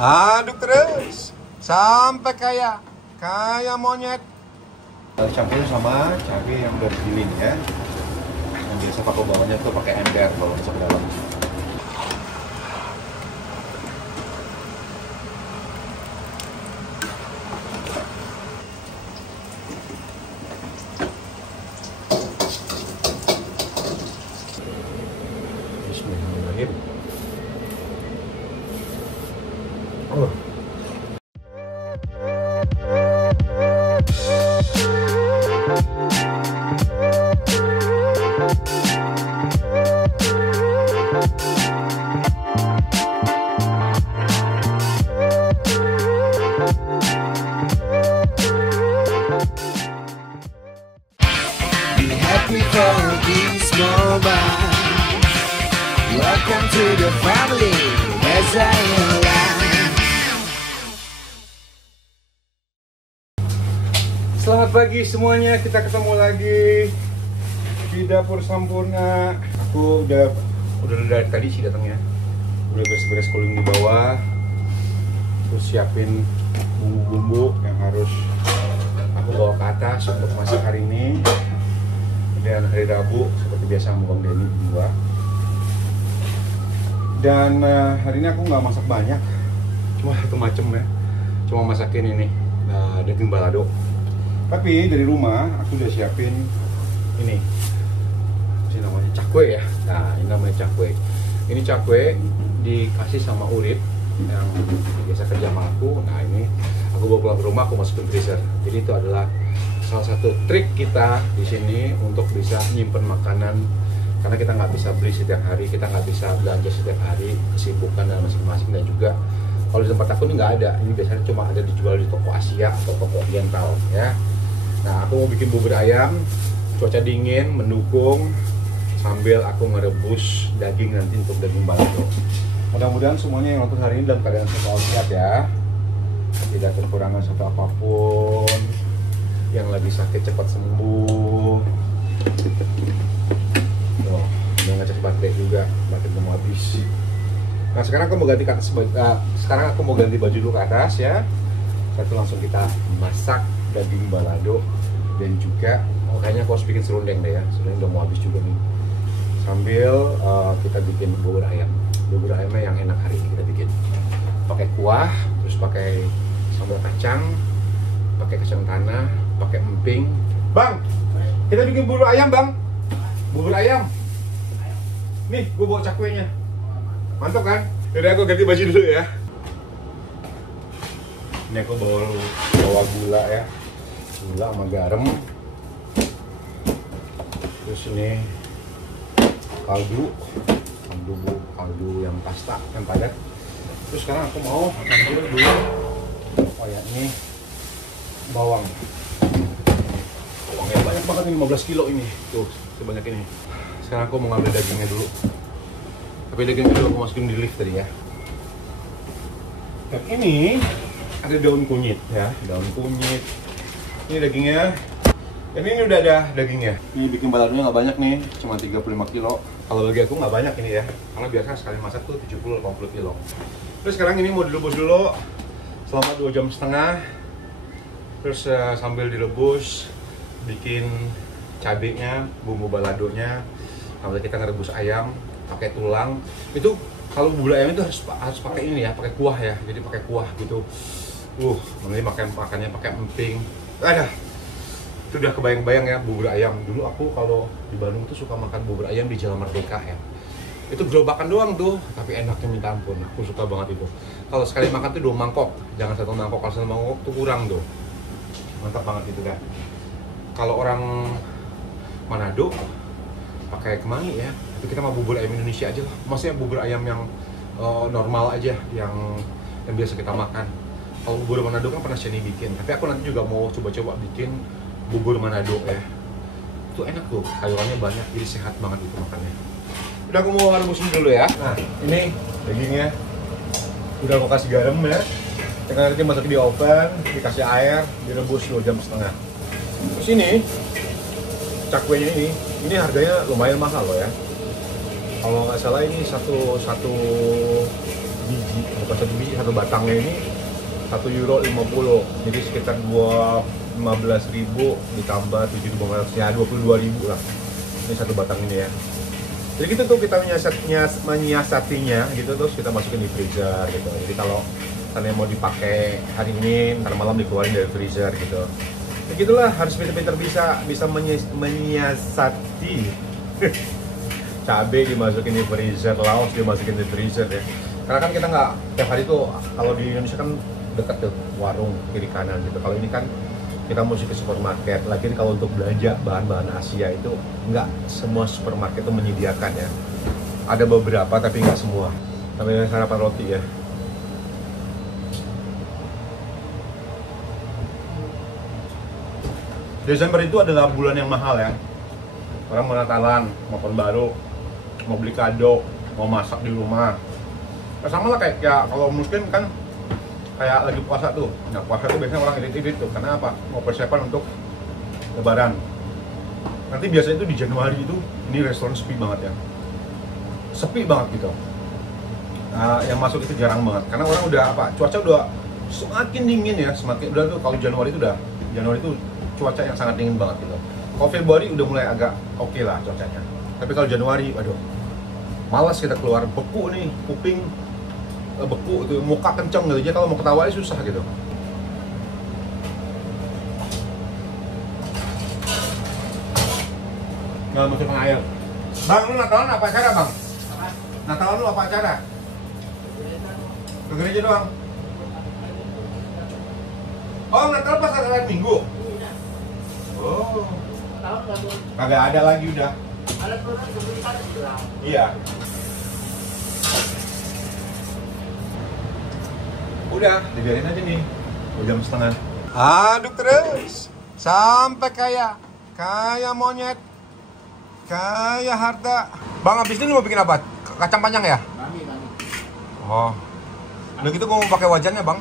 Aduk terus sampai kayak monyet. Campur sama cabai yang udah digiling ya. Yang biasa pakai bawahnya tuh pakai ember kalau masuk ke dalam. Bismillahirrahmanirrahim. Happy for this moment. Welcome to the family as I am. Selamat pagi semuanya, kita ketemu lagi di dapur Sampurna. Aku udah dari tadi sih datangnya. Udah beres-beres cooling di bawah. Terus siapin bumbu-bumbu yang harus aku bawa ke atas untuk masak hari ini. Dan hari Rabu seperti biasa sama Bang Denny berdua. Dan hari ini aku nggak masak banyak, cuma satu macem ya. Cuma masakin ini daging balado. Tapi dari rumah aku udah siapin ini namanya cakwe ya. Nah ini namanya cakwe. Ini cakwe dikasih sama Urip yang biasa kerja sama aku. Nah ini aku bawa pulang ke rumah, aku masukin freezer. Jadi itu adalah salah satu trik kita di sini untuk bisa nyimpen makanan, karena kita nggak bisa beli setiap hari, kita nggak bisa belanja setiap hari, kesibukan dan masing-masing. Dan juga kalau di tempat aku ini nggak ada, ini biasanya cuma ada dijual di toko Asia atau toko Oriental ya. Nah aku mau bikin bubur ayam, cuaca dingin mendukung, sambil aku merebus daging nanti untuk daging balado. Mudah-mudahan semuanya yang nonton hari ini dalam keadaan sehat ya, tidak kekurangan satu apapun. Yang lagi sakit cepat sembuh. Tuh, udah ngecek baterai juga, baterai mau habis. Nah sekarang aku mau ganti baju dulu ke atas ya. Satu langsung kita masak daging balado dan juga kayaknya aku harus bikin serundeng deh ya. Serundeng udah mau habis juga nih. Sambil kita bikin bubur ayam. Bubur ayamnya yang enak hari ini kita bikin. Pakai kuah, terus pakai sambal kacang, pakai kacang tanah, pakai emping. Bang, kita bikin bubur ayam bang. Bubur ayam. Nih, gue bawa cakwenya. Mantap kan? Jadi aku ganti baju dulu ya. Ini aku bawa gula ya. Gula sama garam. Terus ini kaldu yang pasta, yang padat. Terus sekarang aku mau ambil dulu. Oh ya, ini bawang. Bawangnya banyak banget nih, 15 kilo ini. Tuh, sebanyak ini. Sekarang aku mau ngambil dagingnya dulu. Tapi dagingnya dulu aku masukin di lift tadi ya. Dan ini ada daun kunyit ya, daun kunyit. Ini dagingnya. Dan ini udah ada dagingnya. Ini bikin baladonya nggak banyak nih, cuma 35 kilo. Kalau bagi aku nggak banyak ini ya, karena biasanya sekali masak tuh 70-80 kilo. Terus sekarang ini mau direbus dulu selama 2,5 jam. Terus sambil direbus, bikin cabenya, bumbu baladonya. Kalau kita ngerebus ayam pakai tulang, itu kalau bubur ayam itu harus pakai ini ya, pakai kuah ya. Jadi pakai kuah gitu. Nanti makannya pakai emping. Itu udah kebayang-bayang ya bubur ayam. Dulu aku kalau di Bandung tuh suka makan bubur ayam di Jalan Merdeka ya. Itu gerobakan doang tuh, tapi enaknya minta ampun. Aku suka banget itu. Kalau sekali makan tuh 2 mangkok, jangan 1 mangkok. Kalau 1 mangkok tuh kurang tuh. Mantap banget itu kan. Kalau orang Manado pakai kemangi ya. Tapi kita mah bubur ayam Indonesia aja lah. Maksudnya bubur ayam yang normal aja, yang biasa kita makan. Kalau bubur Manado kan pernah Shani bikin. Tapi aku nanti juga mau coba-coba bikin bubur Manado ya. Itu enak tuh, sayurannya banyak, jadi sehat banget itu makannya. Udah aku mau rebusin dulu ya. Nah, ini dagingnya udah aku kasih garam ya. Kita nanti masak di oven, dikasih air, direbus 2,5 jam. Terus ini cakwenya ini harganya lumayan mahal loh ya. Kalau nggak salah ini satu biji, bukan satu biji, satu batangnya ini €1,50. Jadi sekitar 15.000 ditambah 7.500 ya 22.000 lah. Ini satu batang ini ya. Jadi gitu tuh kita menyiasatinya gitu, terus kita masukin di freezer gitu. Jadi kalau misalnya mau dipakai hari ini, ntar malam dikeluarin dari freezer gitu. Ya gitulah, harus pinter-pinter bisa menyiasati. Cabai dimasukin di freezer, laos dimasukin di freezer ya. Karena kan kita nggak tiap hari tuh, kalau di Indonesia kan dekat tuh warung kiri kanan gitu. Kalau ini kan kita mesti ke supermarket. Lagi kalau untuk belanja bahan-bahan Asia itu nggak semua supermarket itu menyediakan ya. Ada beberapa tapi nggak semua. Sampai sarapan roti ya. Desember itu adalah bulan yang mahal ya. Orang mau Natalan, mau tahun baru, mau beli kado, mau masak di rumah. Sama lah kayak ya, kalau muslim kan kayak lagi puasa tuh. Nah puasa tuh biasanya orang irit-irit tuh. Karena apa? Mau persiapan untuk lebaran. Nanti biasanya itu di Januari itu ini restoran sepi banget ya. Sepi banget gitu. Yang masuk itu jarang banget. Karena orang udah apa? Cuaca udah semakin dingin ya. Semakin udah tuh kalau Januari itu cuaca yang sangat dingin banget gitu. Kalau Februari udah mulai agak oke lah cuacanya. Tapi kalau Januari, aduh, malas kita keluar, beku nih, kuping beku, tuh, muka kenceng gitu aja, kalau mau ketawa susah gitu. Nggak masukkan air. Bang, lu Natalan apa acara bang? Natalan lu apa acara? Ke gereja doang? Oh, Natal pas hari Minggu? Oh, kagak ada lagi udah. Iya. Udah, dibiarin aja nih. Jam setengah. Aduk terus sampai kayak monyet, kayak harta. Bang, abis ini mau bikin apa? Kacang panjang ya? Bami. Oh, udah gitu gue mau pakai wajannya bang.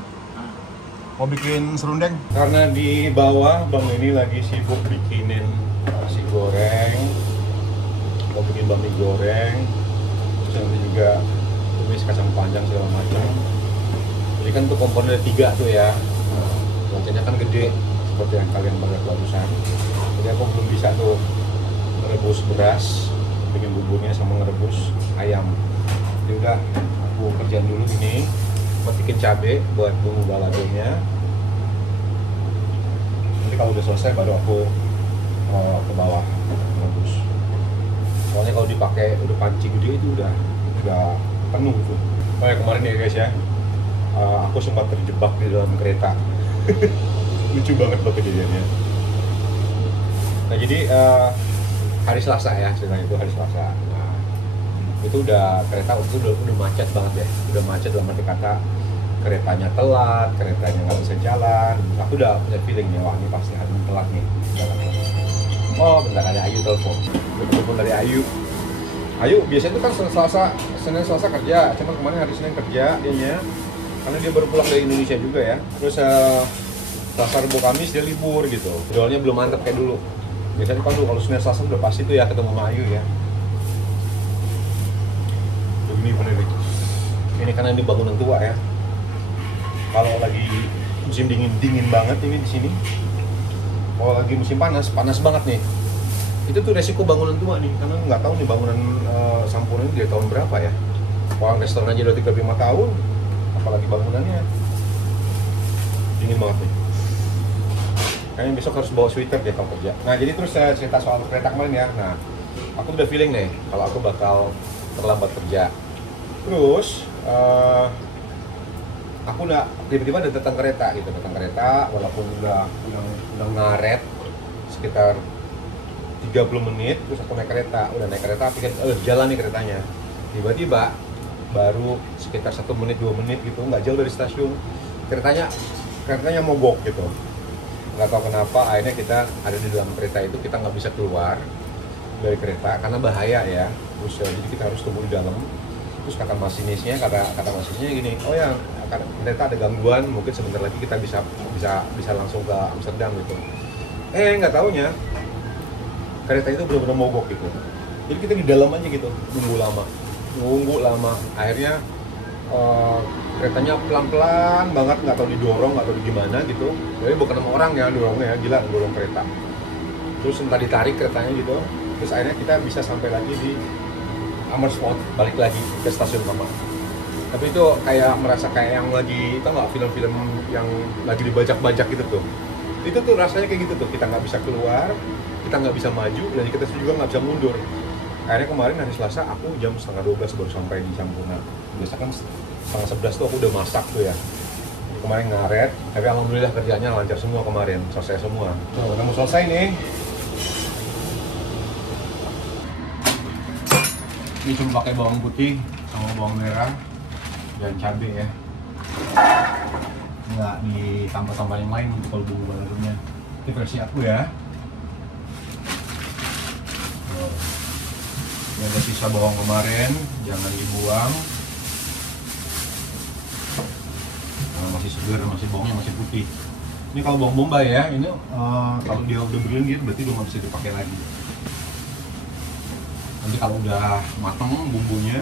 Mau bikin serundeng. Karena di bawah bang ini lagi sibuk bikinin nasi goreng, mau bikin bami goreng, terus nanti juga tumis kacang panjang segala macam. Jadi kan tuh komponen ada 3 tuh ya. Wajannya kan gede seperti yang kalian lihat barusan. Jadi aku belum bisa tuh merebus beras, bikin buburnya sama ngerebus ayam. Jadi udah aku kerjaan dulu ini. Matikin cabai buat bumbu baladonya. Nanti kalau udah selesai baru aku ke bawah rebus. Soalnya kalau dipakai udah panci gede itu udah penuh tuh. Oh ya kemarin ya guys ya, aku sempat terjebak di dalam kereta. Lucu banget loh kejadiannya. Nah jadi hari Selasa ya, ceritanya itu hari Selasa. Itu udah kereta udah macet banget ya, udah macet dalam arti kata keretanya telat, keretanya nggak bisa jalan. Aku udah punya feeling nih, wah ini pasti hari ini telat nih jalannya. Oh bentar, ada Ayu telepon dari Ayu. Biasanya itu kan Senin Selasa kerja, cuman kemarin hari Senin kerja dianya, karena dia baru pulang dari Indonesia juga ya. Terus Selasa, Rabu, Kamis dia libur gitu, jadwalnya belum mantep kayak dulu. Biasanya kalau Senin Selasa udah pasti tuh ya ketemu sama Ayu ya. Ini bener nih. Ini karena ini bangunan tua ya. Kalau lagi musim dingin banget ini di sini. Kalau lagi musim panas banget nih. Itu tuh resiko bangunan tua nih, karena nggak tahu nih bangunan Sampurna ini dari tahun berapa ya. Orang restoran aja udah 35 tahun, apalagi bangunannya. Dingin banget nih. Kayaknya besok harus bawa sweater deh kalau kerja. Nah jadi terus saya cerita soal kereta kemarin ya. Nah aku udah feeling nih kalau aku bakal terlambat kerja. Terus aku udah tiba-tiba ada datang kereta walaupun udah ngaret sekitar 30 menit. Terus aku naik kereta pikir jalan nih keretanya. Tiba-tiba baru sekitar 1 menit 2 menit gitu, nggak jauh dari stasiun keretanya mogok gitu. Nggak tahu kenapa akhirnya kita ada di dalam kereta itu, kita nggak bisa keluar dari kereta karena bahaya ya. Terus jadi kita harus tunggu di dalam. Terus kata masinisnya gini, oh ya kereta ada gangguan, mungkin sebentar lagi kita bisa langsung ke Amsterdam gitu. Nggak taunya kereta itu benar-benar mogok gitu. Jadi kita di dalam aja gitu, nunggu lama. Akhirnya keretanya pelan-pelan banget, nggak tahu didorong, nggak tahu gimana gitu. Jadi bukan sama orang ya dorongnya, gila dorong kereta. Terus entah ditarik keretanya gitu. Terus akhirnya kita bisa sampai lagi di Amersfoort, balik lagi ke stasiun lama. Tapi itu kayak merasa kayak yang lagi, tau nggak film-film yang lagi dibajak-bajak gitu tuh. Itu tuh rasanya kayak gitu tuh, kita nggak bisa keluar, kita nggak bisa maju, dan kita juga nggak bisa mundur. Akhirnya kemarin hari Selasa aku jam setengah 12 baru sampai di Sampurna. Biasa kan setengah 11 tuh aku udah masak tuh ya. Kemarin ngaret, tapi alhamdulillah kerjanya lancar semua kemarin, selesai semua. Tuh, udah mau selesai nih. Ini cuma pakai bawang putih sama bawang merah dan cabai ya. Nggak ditambah-tambah yang lain untuk kalau bumbu balarumnya. Ini versi aku ya. Ini ada sisa bawang kemarin, jangan dibuang. Nah, masih segar, masih bawangnya masih putih. Ini kalau bawang bombay ya, ini kalau dia udah berlendir berarti udah nggak bisa dipakai lagi. Nanti kalau udah matang bumbunya,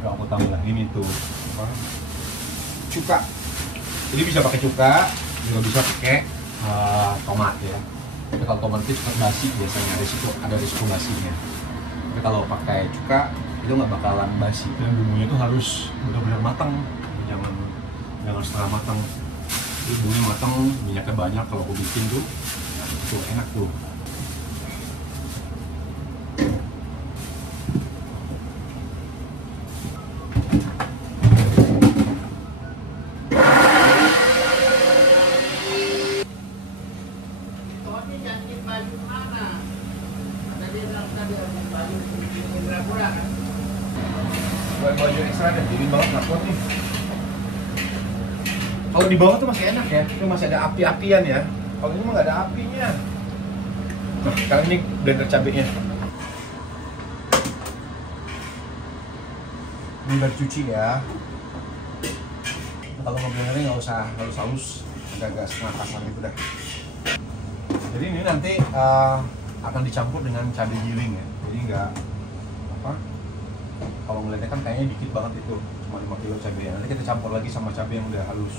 udah aku tambah ini tuh cuka. Jadi bisa pakai cuka, juga bisa pakai tomat ya. Tapi kalau tomat itu cepat basi biasanya, ada risiko basinya. Tapi kalau pakai cuka itu nggak bakalan basi. Dan bumbunya itu harus benar-benar matang, jangan setengah matang. Jadi bumbunya matang, minyaknya banyak kalau aku bikin tuh, nah, itu enak tuh. Baju ekstra dan dingin banget, nggak kuat nih. Kalau di bawah tuh masih enak ya, itu masih ada api-apian ya. Kalau ini mah nggak ada apinya. Nah, sekarang ini blender cabenya. Ini udah dicuci ya. Nah, kalau ngeblendernya nggak usah harus halus, agak-agak setengah kasar gitu dah. Jadi ini nanti akan dicampur dengan cabai giling ya. Jadi nggak apa? Kalau ngeliatnya kan kayaknya dikit banget itu, cuma 5 kilo cabai ya. Nanti kita campur lagi sama cabai yang udah halus.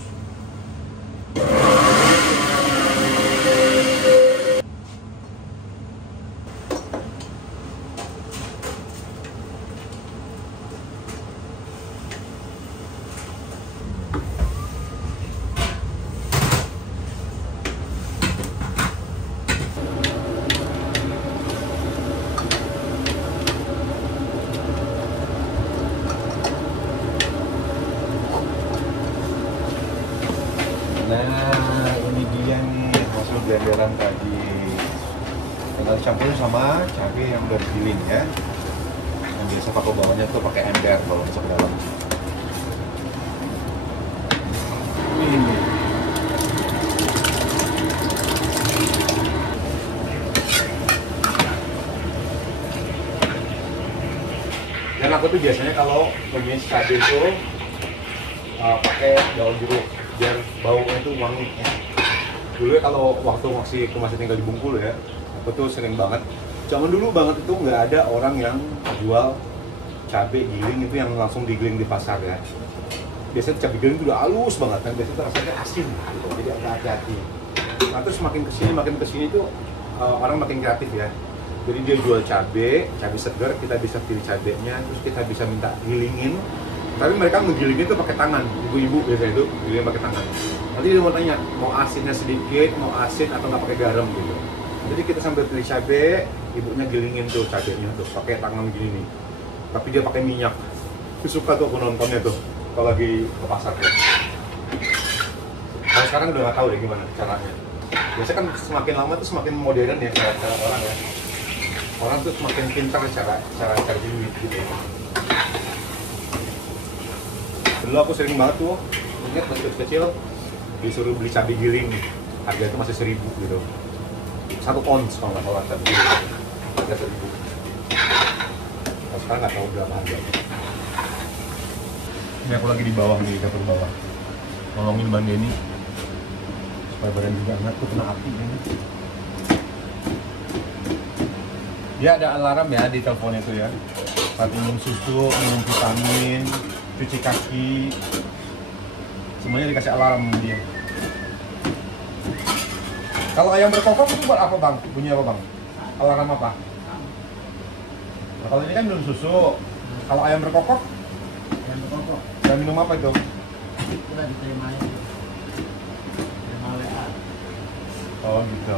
Nah, ini dia nih hasil blenderan tadi. Tinggal dicampur sama cabai yang udah digiling ya. Yang biasa pakai bawahnya tuh pakai ember kalau masuk ke dalam. Ini. Dan aku tuh biasanya kalau tumis cabai itu pakai daun jeruk biar baunya itu wangi ya. Dulu ya kalau waktu aku masih tinggal di Bengkulu ya, aku tuh sering banget, zaman dulu banget itu nggak ada orang yang jual cabai giling itu yang langsung digiling di pasar ya. Biasanya cabai giling itu udah halus banget kan, biasanya rasanya asin gitu, jadi agak hati-hati. Nah terus makin kesini tuh orang makin kreatif ya. Jadi dia jual cabai segar, kita bisa pilih cabainya, terus kita bisa minta gilingin. Tapi mereka menggilingnya itu pakai tangan, ibu-ibu biasanya itu giling pakai tangan. Nanti dia mau tanya, mau asinnya sedikit, mau asin atau nggak pakai garam gitu. Jadi kita sambil pilih cabai, ibunya gilingin tuh cabainya tuh pakai tangan gini nih. Tapi dia pakai minyak. Aku suka tuh aku nontonnya tuh kalau lagi ke pasar tuh. Kalau sekarang udah nggak tahu deh gimana caranya. Biasanya kan semakin lama tuh semakin modern ya cara orang ya. Orang tuh semakin pintar cara cari duit gitu. Dulu aku sering banget tuh, ingat waktu kecil disuruh beli cabai giling, harga itu masih 1.000 gitu. 1 ons kalau nggak salah cabai giling, harga 1.000. Kalau sekarang nggak tahu berapa harganya. Ini aku lagi di bawah nih, di dapur bawah, nolongin Bang Denny supaya badan juga nggak tuh kena api ini. Dia ada alarm ya di teleponnya tuh ya. Saat minum susu, minum vitamin, cuci kaki, semuanya dikasih alarm dia. Kalau ayam berkokok itu buat apa bang? Bunyi apa bang? Alarm apa? Nah, kalau ini kan minum susu. Kalau ayam berkokok? Ayam berkokok. Dan minum apa itu? Udah diterima ya. Terima WA. Oh gitu.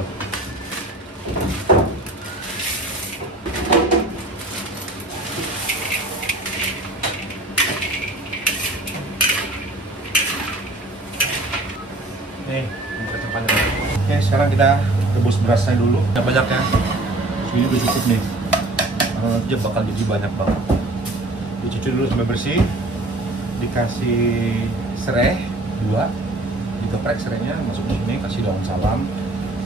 Nih, kacang. Oke, sekarang kita rebus berasnya dulu. Yang banyak ya. Ini udah cukup nih. Karena nanti bakal jadi banyak banget. Dicuci dulu sampai bersih. Dikasih serai 2. Dikeprek serainya, masuk ke sini, kasih daun salam,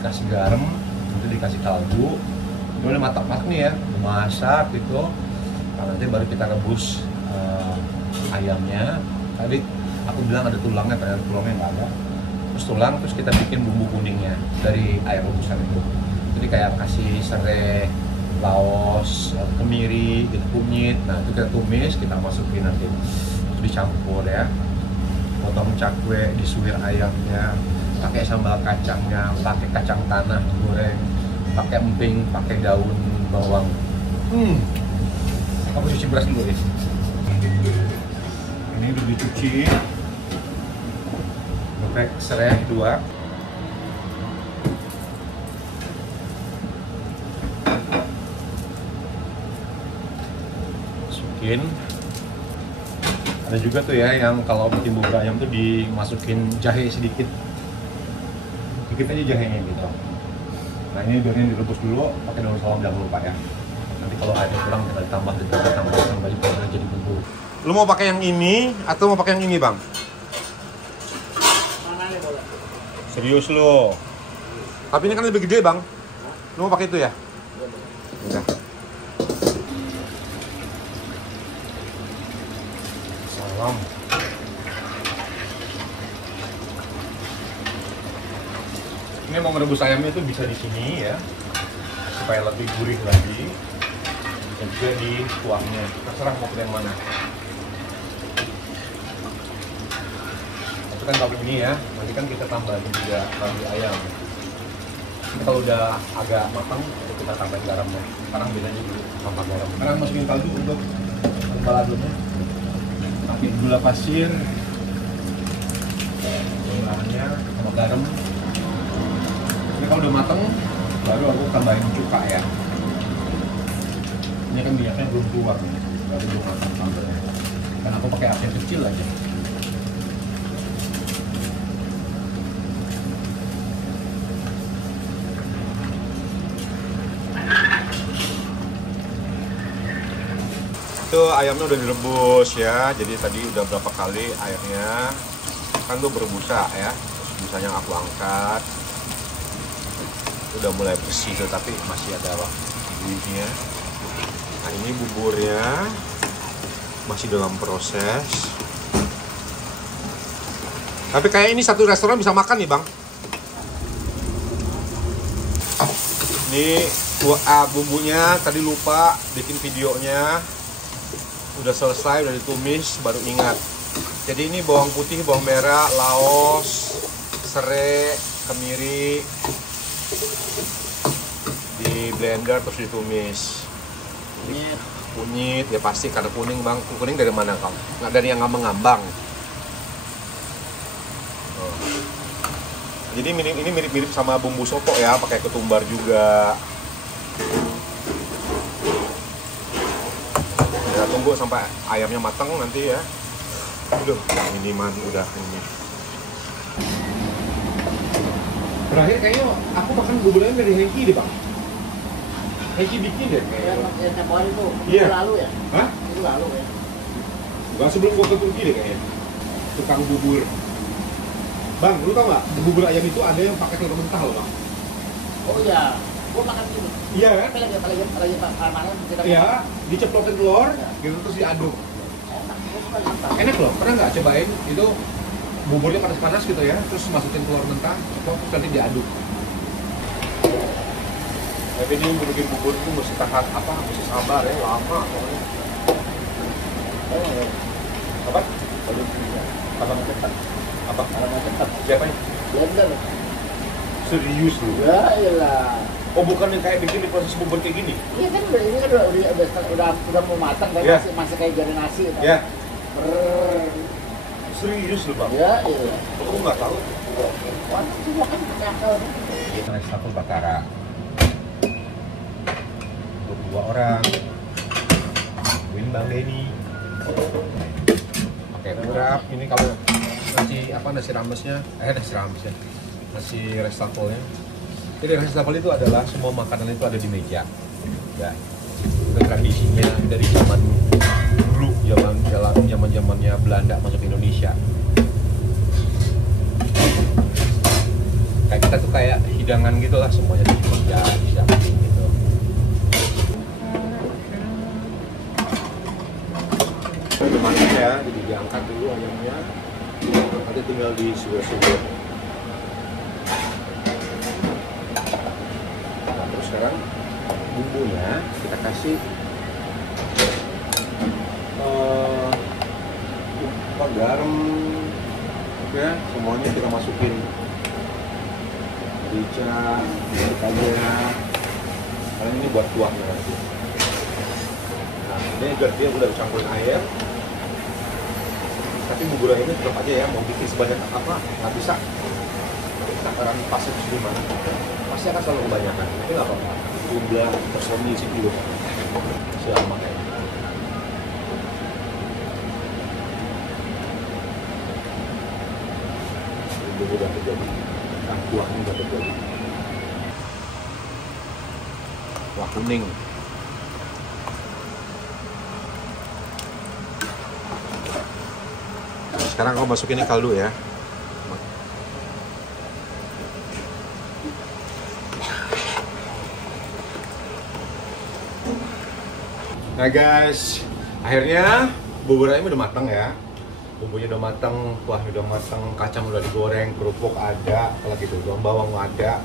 kasih garam, nanti dikasih kaldu. Ini udah masak nih ya, masak gitu. Nah, nanti baru kita rebus ayamnya. Tadi aku bilang ada tulangnya, ternyata tulangnya nggak ada. Terus tulang, terus kita bikin bumbu kuningnya dari ayam rebusan itu. Jadi kayak kasih serai, laos, kemiri, gitu, kunyit. Nah itu kita tumis, kita masukin nanti, terus dicampur ya. Potong cakwe, disuir ayamnya, pakai sambal kacangnya, pakai kacang tanah goreng, pakai emping, pakai daun bawang. Aku cuci beras dulu ya. Ini udah dicuci. Geprek serai 2. Masukin. Ada juga tuh ya yang kalau bikin bubur ayam tuh dimasukin jahe sedikit. Dikit aja jahenya gitu. Nah ini biarin direbus dulu, pakai daun salam jangan lupa ya. Nanti kalau ada kurang tinggal ditambah sampai jadi bubur. Lu mau pakai yang ini atau mau pakai yang ini bang? Mana nih boleh? Serius lo? Tapi ini kan lebih gede bang. Lu mau pakai itu ya? Udah. Salam. Ini mau merebus ayamnya itu bisa di sini ya, supaya lebih gurih lagi. Dan juga di kuahnya. Terserah mau pilih yang mana. Tapi kan kalau ini ya, nanti kan kita tambahin juga kaldu ayam. Ini kalau udah agak matang, kita tambahin garamnya. Sekarang bedanya dulu tambah garam. Sekarang masukin kaldu untuk baladonya. Pakai gula pasir, gulanya sama garam. Ini kalau udah matang, baru aku tambahin cuka ya. Ini kan minyaknya belum keluar nih, baru belum matang sambalnya. Dan aku pakai api kecil aja. Itu ayamnya udah direbus ya, jadi tadi udah berapa kali airnya kan tuh berbusa ya. Terus busanya aku angkat, udah mulai bersih tuh, tapi masih ada buihnya. Nah ini buburnya masih dalam proses. Tapi kayak ini satu restoran bisa makan nih bang. Ini bumbunya tadi lupa bikin videonya. Udah selesai, udah ditumis, baru ingat. Jadi ini bawang putih, bawang merah, laos, serai, kemiri di blender terus ditumis. Kunyit ya pasti karena kuning bang. Kuning dari mana kau? Nggak dari yang ngambang-ngambang. Oh. Jadi ini mirip-mirip sama bumbu soto ya, pakai ketumbar juga. Kita tunggu sampai ayamnya matang nanti ya. Udah, ini udah ini. Terakhir kayaknya aku makan buburnya dari Hengki deh bang. Hengki bikin deh kayaknya. Yang tempoh itu, Iya. itu lalu ya? Hah? Itu lalu ya? Bukan sebelum gua ke Turki deh kayaknya. Tukang bubur. Bang, lu tau nggak? Bubur ayam itu ada yang pakai telur mentah loh bang. Oh iya, gua makan gini. Iya kan? Tapi lagi malam kita Iya, diceplokin telur, gitu terus diaduk. enak. Gua suka makan. Enak loh, pernah nggak cobain? Itu buburnya panas-panas gitu ya, terus masukin telur mentah, terus nanti diaduk. Tapi ini bikin bubur itu mesti tahan mesti sabar ya, lama pokoknya. Apa? Kalau bisa. Abang cepat. Apa? Kalau nggak cepat. Siapa ini? Blender. Serius lu? Ya iyalah. Oh bukan yang kayak bikin di proses bubur kayak gini? Iya kan ini kan udah mau matang tapi Ya. masih kayak jadi nasi. Kan? Ya. Brrrr. Serius lu bang? Ya iya. Aku nggak tahu. Wah, semua kan pakai akal. Satu bakara. Untuk 2 orang. Win Bang Denny. Oke, berap. Ini kalau nasi ramesnya, nasi restaffelnya. Jadi restafel itu adalah semua makanan itu ada di meja. Ya. Itu tradisinya dari zaman dulu, zamannya Belanda masuk Indonesia. Kayak kita tuh kayak hidangan gitu lah, semuanya di meja, di samping gitu. Udah masak ya, jadi diangkat dulu ayamnya. Nanti tinggal disugur-sugur. Nah, terus sekarang bumbunya kita kasih garam, oke, semuanya kita masukin. Rica, aja. Karena ini buat kuahnya nanti. Nah, ini dia udah dicampurin air. Tapi bubur ini tetap aja ya, mau bikin sebanyak apa nggak bisa. Takaran pasnya di mana? Pasti akan selalu kebanyakan. Tapi nggak apa-apa. Jumlah personil sih dulu. Selama kayak. Bubur udah terjadi. Nah, kuahnya udah terjadi. Kuah kuning. Nah, sekarang aku masukin ini kaldu ya. Nah guys, akhirnya bubur ayam udah matang ya. Bumbunya udah matang, kuahnya udah matang, kacang udah digoreng, kerupuk ada, apalagi itu, daun bawang ada.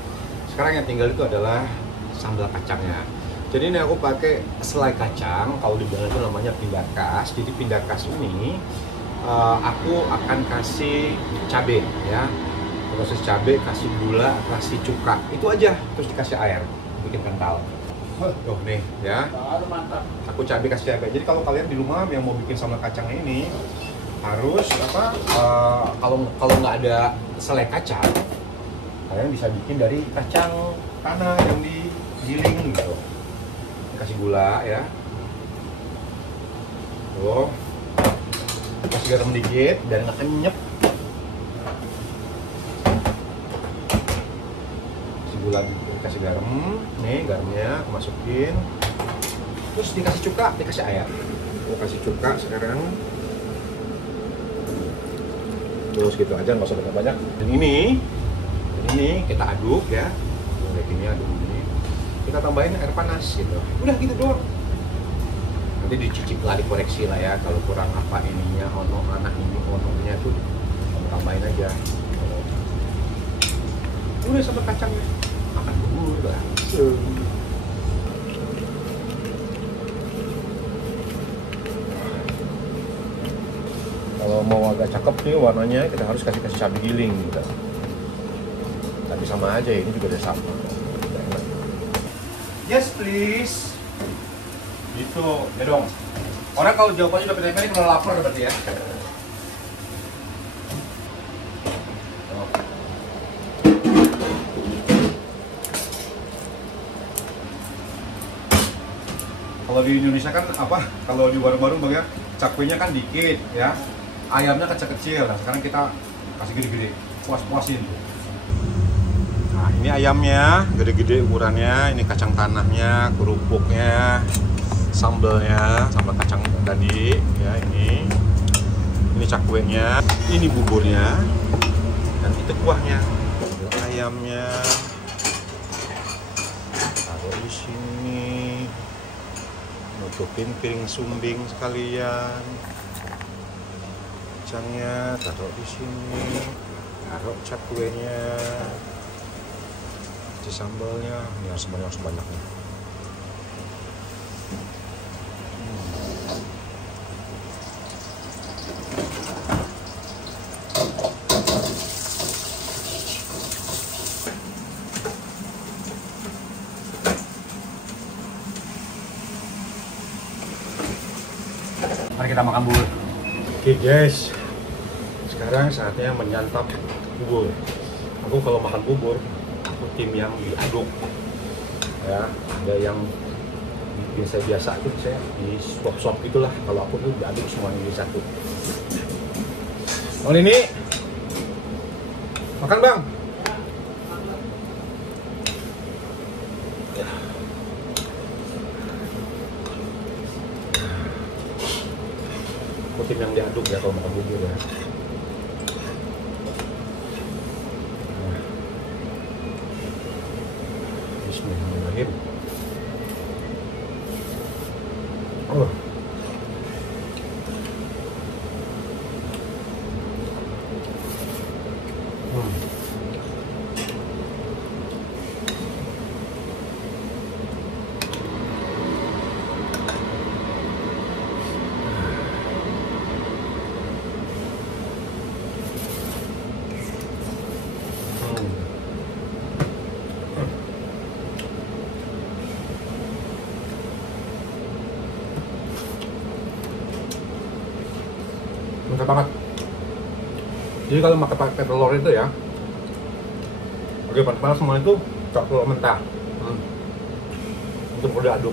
Sekarang yang tinggal itu adalah sambal kacangnya. Jadi ini aku pakai selai kacang, kalau di Belanda itu namanya pindakas. Jadi pindakas ini aku akan kasih cabai ya, proses cabai, kasih gula, kasih cuka, itu aja, terus dikasih air, bikin kental. Oh nih ya, Baru mantap. aku cabai kasih cabai. Jadi kalau kalian di rumah yang mau bikin sambal kacang ini harus apa? Kalau nggak ada selai kacang, kalian bisa bikin dari kacang tanah yang digiling gitu. Kasih gula ya. Tuh. Kasih garam dikit dan nggak kenyep. Kasih gula dikit, kasih garam. Nih garamnya aku masukin. Terus dikasih cuka, dikasih air. Aku kasih cuka sekarang. Terus gitu aja, nggak usah banyak-banyak. Dan ini kita aduk ya. Kayak gini aduk ini. Kita tambahin air panas gitu. Udah gitu doang. Nanti dicicip lah, dikoreksi lah ya. Kalau kurang apa ininya, ononya tuh kamu tambahin aja. Udah sama kacangnya. Makan bubur langsung. Kalau mau agak cakep nih warnanya, kita harus kasih cabai giling gitu. Tapi sama aja, ini juga udah sama. Yes please. Gitu, ya dong. Orang kalau jawabannya udah pendek-pendek udah lapar berarti ya. Kalau di Indonesia kan apa? Kalau di warung-warung bang ya, cakwe-nya kan dikit ya. Ayamnya kecil-kecil. Nah, sekarang kita kasih gede-gede. Puas-puasin. Nah, ini ayamnya gede-gede ukurannya. Ini kacang tanahnya, kerupuknya, sambalnya, sambal kacang tadi ya ini. Ini cakwenya, ini buburnya, dan itu kuahnya. Ayamnya taruh di sini. Nutupin piring sumbing sekalian. Kacangnya taruh di sini, taruh cakwenya, di sambalnya, ini harus banyak-banyaknya. kita makan bubur. Oke guys, sekarang saatnya menyantap bubur. Aku kalau makan bubur, aku tim yang diaduk. Ya, ada yang biasa-biasa itu saya di swap-swap gitulah. Kalau aku tuh diaduk semuanya jadi satu. Bang ini makan bang. Aku tim yang diaduk ya kalau makan bubur ya. Bismillahirrahmanirrahim. Oh. Mantap banget. Jadi kalau pakai telur itu ya, oke panas-panas semua itu tak telur mentah. Untuk udah aduk.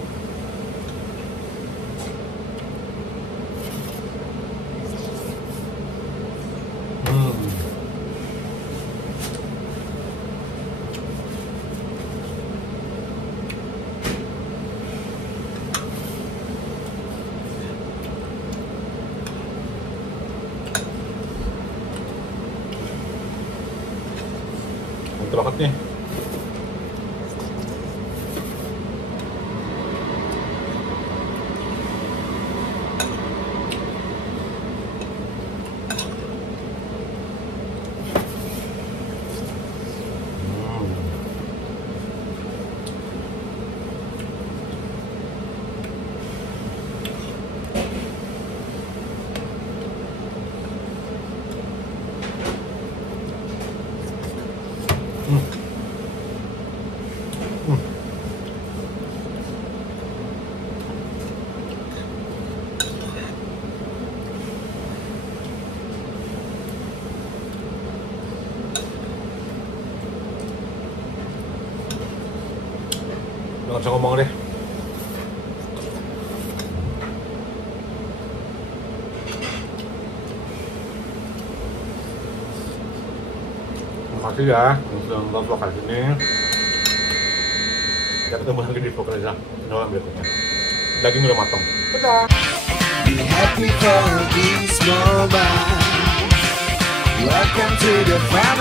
Mantap banget nih. Nggak bisa ngomong deh. Terima kasih ya yang sudah nonton vlog kali ini. Kita ketemu lagi di vlog Reza yang berikutnya. Daging udah matang. Dadah. Be happy for this moment. Welcome to the family.